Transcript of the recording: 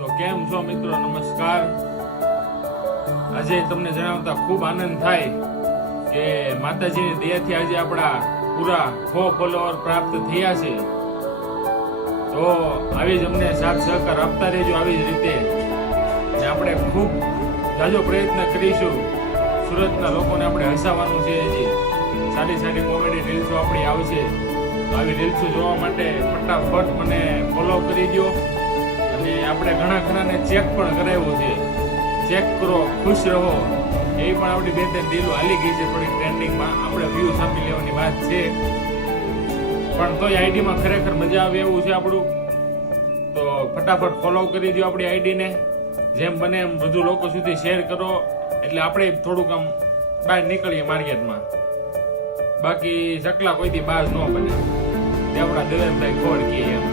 તો કેમ છો મિત્રો, નમસ્કાર. આજે તમને જણાવતા ખૂબ આનંદ થાય કે માતાજીની દયાથી આજે આપણા પૂરા 100 ફોલોવર પ્રાપ્ત થયા છે. તો આવી જ અમને સાથ સહકાર આપતા રહેજો આવી જ રીતે. ને આપણે ખૂબ જાજો પ્રયત્ન કરીશું. સુરતના લોકોને આપણે હસાવવાનું છે. હજી સારી કોમેડી રીલ્સો આપણી આવશે. તો આવી રીલ્સો જોવા માટે ફટાફટ મને ફોલો કરી દો. અને આપણે ઘણાને ચેક પણ કરાવ્યું છે. ચેક કરો, ખુશ રહો. એ પણ આપણી 2-3 રીલો હાલી ગઈ છે થોડી ટ્રેન્ડિંગમાં. આપણે વ્યૂઝ આપી લેવાની વાત છે, પણ તોય આઈડીમાં ખરેખર મજા આવે એવું છે આપણું. તો ફટાફટ ફોલો કરી દો આપણી આઈડીને. જેમ બને એમ વધુ લોકો સુધી શેર કરો, એટલે આપણે થોડુંક આમ બહાર નીકળીએ માર્કેટમાં. બાકી ચકલા કોઈથી બાજ ન બને, તે આપણા દેવેનભાઈ ખોડ કહે એમ.